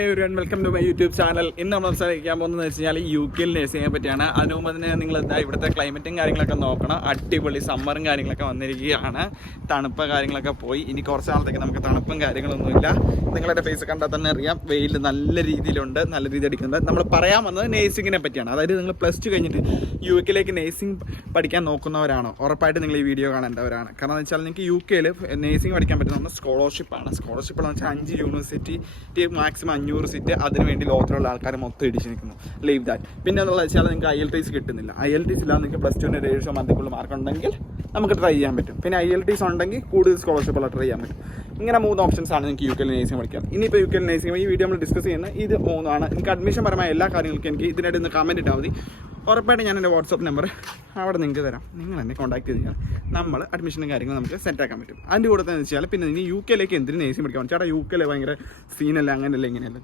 Welcome to my YouTube channel. ഇന്ന് നമ്മൾ സംസാരിക്കാൻ പോകുന്നത് വെച്ചാൽ UK നേഴ്സിങ്ങിനെ പറ്റിയാണ്. അതിനു മുമ്പ് തന്നെ നിങ്ങൾ ഇവിടുത്തെ ക്ലൈമറ്റും കാര്യങ്ങളൊക്കെ നോക്കണം. അടിപൊളി സമ്മറും കാര്യങ്ങളൊക്കെ വന്നിരിക്കുകയാണ്. തണുപ്പ് കാര്യങ്ങളൊക്കെ പോയി. ഇനി കുറച്ച് നാളത്തേക്ക് നമുക്ക് തണുപ്പും കാര്യങ്ങളൊന്നുമില്ല. നിങ്ങളുടെ ഫേസ് കണ്ടാൽ തന്നെ അറിയാം, വെയിൽ നല്ല രീതിയിലുണ്ട്, നല്ല രീതി അടിക്കുന്നുണ്ട്. നമ്മൾ പറയാൻ വന്നത് നേഴ്സിങ്ങിനെ പറ്റിയാണ്. അതായത് നിങ്ങൾ +2 കഴിഞ്ഞിട്ട് UK നേഴ്സിംഗ് പഠിക്കാൻ നോക്കുന്നവരാണോ, ഉറപ്പായിട്ട് നിങ്ങൾ ഈ വീഡിയോ കാണേണ്ടവരാണ്. കാരണം എന്ന് വെച്ചാൽ നിങ്ങൾക്ക് UK നേഴ്സിംഗ് പഠിക്കാൻ പറ്റുന്ന സ്കോളർഷിപ്പാണ്. സ്കോളർഷിപ്പ് എന്ന് വെച്ചാൽ 5 യൂണിവേഴ്സിറ്റി മാക്സിമം 500 സീറ്റ് അതിനുവേണ്ടി ലോകത്തിലുള്ള ആൾക്കാർ മൊത്തം ഇടിച്ച് നിൽക്കുന്നു. Leave that. പിന്നെ എന്നുള്ളത് വെച്ചാൽ നിങ്ങൾക്ക് IELTS കിട്ടുന്നില്ല. IELTS ഇല്ലാതെ നിങ്ങൾക്ക് +2 7% മാർക്ക് ഉണ്ടെങ്കിൽ നമുക്ക് ട്രൈ ചെയ്യാൻ പറ്റും. പിന്നെ IELTS ഉണ്ടെങ്കിൽ കൂടുതൽ സ്കോളർഷിപ്പുള്ള ട്രൈ ചെയ്യാൻ പറ്റും. ഇങ്ങനെ 3 ഓപ്ഷൻസാണ് നിങ്ങൾക്ക് UK നേഴ്സിംഗ് പഠിക്കാം. ഇനിയിപ്പോൾ UK നേഴ്സിംഗ് ഈ വീഡിയോ നമ്മൾ ഡിസ്കസ് ചെയ്യുന്നത് ഇത് 3 നിങ്ങൾക്ക് അഡ്മിഷൻ പരമായ എല്ലാ കാര്യങ്ങൾക്കും എനിക്ക് ഇതിനായിട്ട് ഒന്ന് കമൻറ്റ് ഇട്ടാൽ മതി. ഉറപ്പായിട്ട് ഞാൻ എൻ്റെ വാട്സപ്പ് നമ്പർ അവിടെ നിങ്ങൾക്ക് തരാം. നിങ്ങൾ എന്നെ കോൺടാക്ട് ചെയ്ത് കഴിഞ്ഞാൽ നമ്മൾ അഡ്മിഷനും കാര്യങ്ങളും നമുക്ക് സെറ്റാക്കാൻ പറ്റും. അതിൻ്റെ കൂടെ തന്നെ വെച്ചാൽ പിന്നെ ഇനി UK എന്തിന് നേഴ്സിംഗ് പഠിക്കാൻ ചേട്ടാ UK ഭയങ്കര സീനല്ല, അങ്ങനെയല്ല, ഇങ്ങനെയല്ല.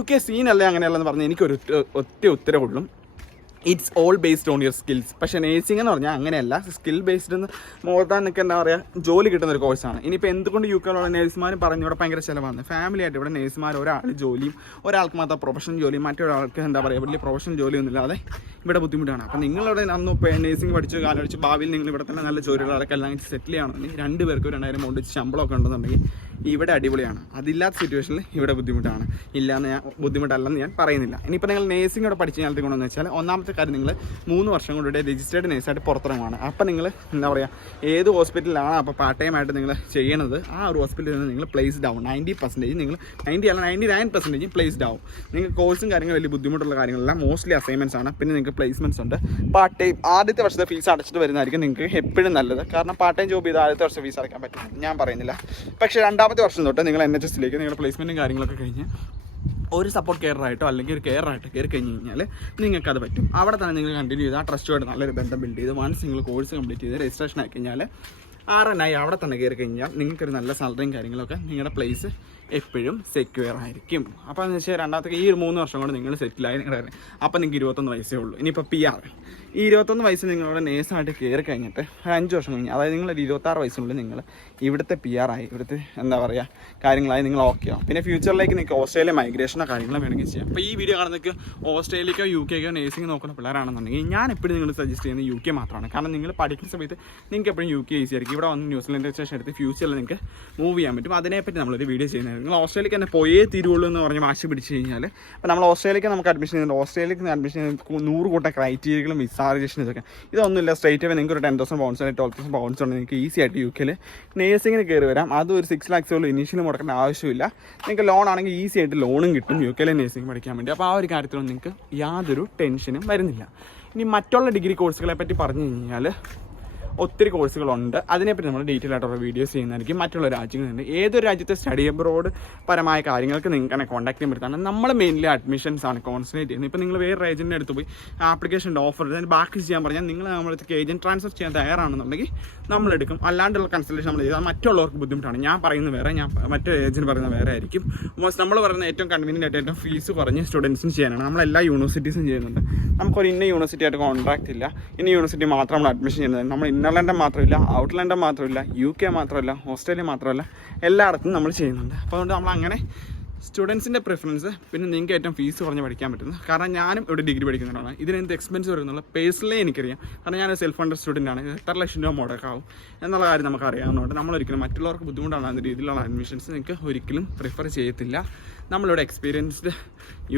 UK സീനല്ല അങ്ങനെയല്ലെന്ന് പറഞ്ഞാൽ എനിക്കൊരു ഉത്തരവുള്ളൂ. It's all based on your skills. പക്ഷേ നേഴ്സിംഗ് എന്ന് പറഞ്ഞാൽ അങ്ങനെയല്ല. സ്കിൽ ബേസ്ഡ് എന്ന് മോർ ദാൻ നിങ്ങൾക്ക് എന്താ പറയുക, ജോലി കിട്ടുന്ന ഒരു കോഴ്സാണ്. ഇനിയിപ്പോൾ എന്തുകൊണ്ട് UK നേഴ്സുമാർ പറഞ്ഞു ഇവിടെ ഭയങ്കര ചിലവാണ്. ഫാമിലി ആയിട്ട് ഇവിടെ നേഴ്സുമാർ ഒരാൾ ജോലിയും ഒരാൾക്ക് മാത്രം പ്രൊഫഷണൽ ജോലിയും മറ്റൊരാൾക്ക് എന്താ പറയുക വലിയ പ്രൊഫഷണൽ ജോലിയൊന്നും ഇല്ലാതെ ഇവിടെ ബുദ്ധിമുട്ടാണ്. അപ്പോൾ നിങ്ങളിവിടെ അന്ന് നേഴ്സിംഗ് പഠിച്ച് കാലടിച്ച് ഭാവിയിൽ നിങ്ങൾ ഇവിടെ തന്നെ നല്ല ജോലികളൊക്കെ എല്ലാം സെറ്റിൽ ചെയ്യണമെങ്കിൽ 2 പേർക്ക് 2000 എമൗണ്ട് ശമ്പളമൊക്കെ ഉണ്ടെന്നുണ്ടെങ്കിൽ ഇവിടെ അടിപൊളിയാണ്. അതില്ലാത്ത സിറ്റുവേഷനിൽ ഇവിടെ ബുദ്ധിമുട്ടാണ്. ബുദ്ധിമുട്ടല്ലെന്ന് ഞാൻ പറയുന്നില്ല. ഇനിയിപ്പോൾ നിങ്ങൾ നേഴ്സിംഗ് ഇവിടെ പഠിച്ച് കഴിഞ്ഞാൽ കൊണ്ടെന്ന് വെച്ചാൽ ഒന്നാമത്തെ കാര്യം, നിങ്ങൾ 3 വർഷം കൊണ്ടിവിടെ രജിസ്റ്റേർഡ് നേഴ്സായിട്ട് പുറത്തിറങ്ങുകയാണ്. അപ്പോൾ നിങ്ങൾ എന്താ പറയുക, ഏത് ഹോസ്പിറ്റലിലാണ് അപ്പോൾ പാർട്ട് ടൈം ആയിട്ട് നിങ്ങൾ ചെയ്യണത് ആ ഒരു ഹോസ്പിറ്റലിൽ നിന്ന് നിങ്ങൾ പ്ലേസ്ഡ് ആവും. 90% നിങ്ങൾ 99% പ്ലേസ്ഡ് ആവും. നിങ്ങൾക്ക് കോഴ്സും കാര്യങ്ങളും വലിയ ബുദ്ധിമുട്ടുള്ള കാര്യങ്ങളെല്ലാം മോസ്റ്റ്ലി അസൈൻമെൻറ്റ്സ് ആണ്. പിന്നെ നിങ്ങൾക്ക് പ്ലേസ്മെൻറ്റ്സ് ഉണ്ട്. പാർട്ട് ടൈം ആദ്യത്തെ വർഷത്തെ ഫീസ് അടച്ചിട്ട് വരുന്നതായിരിക്കും നിങ്ങൾക്ക് എപ്പോഴും നല്ലത്. കാരണം പാർട്ട് ടൈം ജോബ് ചെയ്ത് ആദ്യത്തെ വർഷം ഫീസ് അടയ്ക്കാൻ പറ്റും ഞാൻ പറയുന്നില്ല. പക്ഷേ 2ാമത്തെ വർഷം തൊട്ട് നിങ്ങൾ NHS നിങ്ങളുടെ പ്ലേസ്മെൻറ്റും കാര്യങ്ങളൊക്കെ കഴിഞ്ഞ് ഒരു സപ്പോർട്ട് കെയറായിട്ടോ അല്ലെങ്കിൽ ഒരു കെയറായിട്ടോ കയറി കഴിഞ്ഞ് കഴിഞ്ഞാൽ നിങ്ങൾക്കത് പറ്റും. അവിടെ തന്നെ നിങ്ങൾ കണ്ടിന്യൂ ചെയ്ത് ആ ട്രസ്റ്റുമായിട്ട് നല്ലൊരു ബന്ധം ബിൽഡ് ചെയ്ത് വൺസ് നിങ്ങൾ കോഴ്സ് കംപ്ലീറ്റ് ചെയ്ത് രജിസ്ട്രേഷൻ ആയി കഴിഞ്ഞാൽ RN അവിടെ തന്നെ കയറി കഴിഞ്ഞാൽ നിങ്ങൾക്കൊരു നല്ല സാലറിയും കാര്യങ്ങളൊക്കെ നിങ്ങളുടെ പ്ലേസ് എപ്പോഴും സെക്യൂർ ആയിരിക്കും. അപ്പോൾ എന്ന് വെച്ചാൽ 2ാമത്തെ ഈ 3 വർഷം കൊണ്ട് നിങ്ങൾ സെറ്റിലായി നിങ്ങളുടെ അപ്പോൾ നിങ്ങൾക്ക് 21 വയസ്സേ ഉള്ളൂ. ഇനിയിപ്പോൾ PR ഈ 21 വയസ്സ് നിങ്ങളുടെ നേഴ്സായിട്ട് കയറി കഴിഞ്ഞിട്ട് 5 വർഷം കഴിഞ്ഞ്, അതായത് നിങ്ങൾ 26 വയസ്സിനുള്ളിൽ നിങ്ങൾ ഇവിടുത്തെ PR ആയി, ഇവിടുത്തെ എന്താ പറയുക കാര്യങ്ങളായി നിങ്ങൾ ഓക്കെ ആവും. പിന്നെ ഫ്യൂച്ചറിലേക്ക് നിങ്ങൾക്ക് ഓസ്ട്രേലിയ മൈഗ്രേഷനോ കാര്യങ്ങളോ വേണമെങ്കിൽ ചെയ്യാം. അപ്പോൾ ഈ വീഡിയോ കാണുന്നതൊക്കെ ഓസ്ട്രേലിയക്കോ UK നേഴ്സിംഗ് നോക്കുന്ന പിള്ളേരാണെന്നുണ്ടെങ്കിൽ ഞാൻ എപ്പോഴും നിങ്ങൾ സജസ്റ്റ് ചെയ്യുന്നത് UK മാത്രമാണ്. കാരണം നിങ്ങൾ പഠിക്കുന്ന സമയത്ത് നിങ്ങൾക്ക് എപ്പോഴും UK ഈസി ആയിരിക്കും. ഇവിടെ വന്ന് ന്യൂസിലൻഡ് രജിസ്ട്രേഷൻ എടുത്ത് ഫ്യൂച്ചറിൽ നിങ്ങൾക്ക് മൂവ് ചെയ്യാൻ പറ്റും. അതിനെപ്പറ്റി നമ്മളൊരു വീഡിയോ ചെയ്യുന്നത്. നിങ്ങൾ ഓസ്ട്രേലിയക്ക് തന്നെ പോയേ തീരുള്ളൂ എന്ന് പറഞ്ഞ് വാശി പിടിച്ച് കഴിഞ്ഞാൽ അപ്പോൾ നമ്മൾ ഓസ്ട്രേലിയക്ക് നമുക്ക് അഡ്മിഷൻ ചെയ്യുന്നുണ്ട്. ഓസ്ട്രേലിയക്ക് അഡ്മിഷൻ 100 കൂട്ടം ക്രൈറ്റീരിയകളും വിസ രജിസ്ട്രേഷൻ ഇതൊക്കെ ഇതൊന്നുമില്ല. സ്ട്രേറ്റ് അവേ നിങ്ങൾക്ക് ഒരു 10,000 പൗണ്ട്സ് അല്ലെങ്കിൽ 12,000 പൗണ്ട്സ് ഉണ്ട്. നിങ്ങൾക്ക് ഈസി ആയിട്ട് UK നേഴ്സിങ്ങിന് കയറി വരാം. അതും ഒരു 6 lakhs ഇനീഷ്യലി മുടക്കേണ്ട ആവശ്യമില്ല. നിങ്ങൾക്ക് ലോൺ ആണെങ്കിൽ ഈസി ആയിട്ട് ലോണും കിട്ടും UK നേഴ്സിംഗ് പഠിക്കാൻ വേണ്ടി. അപ്പോൾ ആ ഒരു കാര്യത്തിലൊന്നും നിങ്ങൾക്ക് യാതൊരു ടെൻഷനും വരുന്നില്ല. ഇനി മറ്റുള്ള ഡിഗ്രി കോഴ്സുകളെ പറ്റി പറഞ്ഞു കഴിഞ്ഞാൽ ഒത്തിരി കോഴ്സുകളുണ്ട്. അതിനെപ്പറ്റി നമ്മൾ ഡീറ്റെയിൽ ആയിട്ടുള്ള വീഡിയോസ് ചെയ്യുന്നതായിരിക്കും. മറ്റുള്ള രാജ്യങ്ങളുണ്ട്. ഏതൊരു രാജ്യത്തെ സ്റ്റഡി അബ്രോഡ് പരമായ കാര്യങ്ങൾക്ക് നിങ്ങൾക്ക് തന്നെ കോൺടാക്ട് ചെയ്യാൻ പറ്റുന്നതാണ്. നമ്മൾ മെയിൻലി അഡ്മിഷൻസ് ആണ് കോൺസെൻട്രേറ്റ് ചെയ്യുന്നത്. ഇപ്പോൾ നിങ്ങൾ വേറെ ഏജൻറ്റിൻ്റെ അടുത്ത് പോയി ആപ്ലിക്കേഷൻ ഓഫർ അതിന് ബാക്കി ചെയ്യാൻ പറഞ്ഞാൽ നിങ്ങൾ നമ്മളടുത്തേക്ക് ഏജൻറ്റ് ട്രാൻസ്ഫർ ചെയ്യാൻ തയ്യാറാണെന്നുണ്ടെങ്കിൽ നമ്മളെടുക്കും. അല്ലാണ്ടുള്ള കൺസൾട്ടേഷൻ നമ്മൾ ചെയ്താൽ മറ്റുള്ളവർക്ക് ബുദ്ധിമുട്ടാണ്. ഞാൻ പറയുന്നത് വേറെ, മറ്റൊരു ഏജൻറ്റ് പറയുന്നത് വേറെ ആയിരിക്കും. നമ്മൾ പറയുന്ന ഏറ്റവും കൺവീനിയൻ്റ് ആയിട്ട് ഏറ്റവും ഫീസ് കുറഞ്ഞ് സ്റ്റുഡൻസിന് ചെയ്യാനാണ്. നമ്മളെല്ലാ യൂണിവേഴ്സിറ്റീസും ചെയ്യുന്നുണ്ട്. നമുക്കൊരു ഇന്ന യൂണിവേഴ്സിറ്റി ആയിട്ട് കോൺട്രാക്റ്റ് ഇല്ല. ഇന്ന യൂണിവേഴ്സിറ്റി മാത്രം നമ്മൾ അഡ്മിഷൻ ചെയ്യുന്നത്. നമ്മൾ ഇന്നർ ലണ്ടൻ മാത്രമില്ല, ഔട്ട് ലണ്ടൻ മാത്രമില്ല, UK മാത്രമല്ല, ഓസ്ട്രേലിയ മാത്രമല്ല, എല്ലായിടത്തും നമ്മൾ ചെയ്യുന്നുണ്ട്. അപ്പോൾ അതുകൊണ്ട് നമ്മളങ്ങനെ സ്റ്റുഡൻസിൻ്റെ പ്രിഫറൻസ്. പിന്നെ നിങ്ങൾക്ക് ഏറ്റവും ഫീസ് കുറഞ്ഞ് പഠിക്കാൻ പറ്റുന്നത്. കാരണം ഞാനും ഇവിടെ ഡിഗ്രി പഠിക്കുന്നതാണ്. ഇതിനെന്ത് എക്സ്പെൻസ് വരുന്നുള്ള പേഴ്സണലി എനിക്കറിയാം. കാരണം ഞാൻ സെൽഫ് ഫണ്ടഡ് സ്റ്റുഡൻ്റാണ്. 8 ലക്ഷം രൂപ മുടക്കാവും എന്നുള്ള കാര്യം നമുക്ക് അറിയാവുന്നതുകൊണ്ട് നമ്മളൊരിക്കലും മറ്റുള്ളവർക്ക് ബുദ്ധിമുട്ടാണ് രീതിയിലുള്ള അഡ്മിഷൻസ് നിങ്ങൾക്ക് ഒരിക്കലും പ്രിഫർ ചെയ്യത്തില്ല. നമ്മളിവിടെ എക്സ്പീരിയൻസ്ഡ്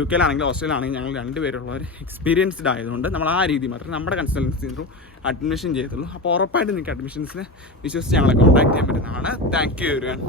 UK ഓസ്ട്രേലിയയിലാണെങ്കിൽ ഞങ്ങൾ 2 പേരുള്ളവർ എക്സ്പീരിയൻസ്ഡ് ആയതുകൊണ്ട് നമ്മൾ ആ രീതി മാത്രമേ നമ്മുടെ കൺസൾട്ടൻസി ത്രൂ അഡ്മിഷൻ ചെയ്തുള്ളൂ. അപ്പോൾ ഉറപ്പായിട്ട് നിങ്ങൾക്ക് അഡ്മിഷൻസിന് വിശ്വസിച്ച് ഞങ്ങളെ കോൺടാക്ട് ചെയ്യാൻ പറ്റുന്നതാണ്. Thank you everyone.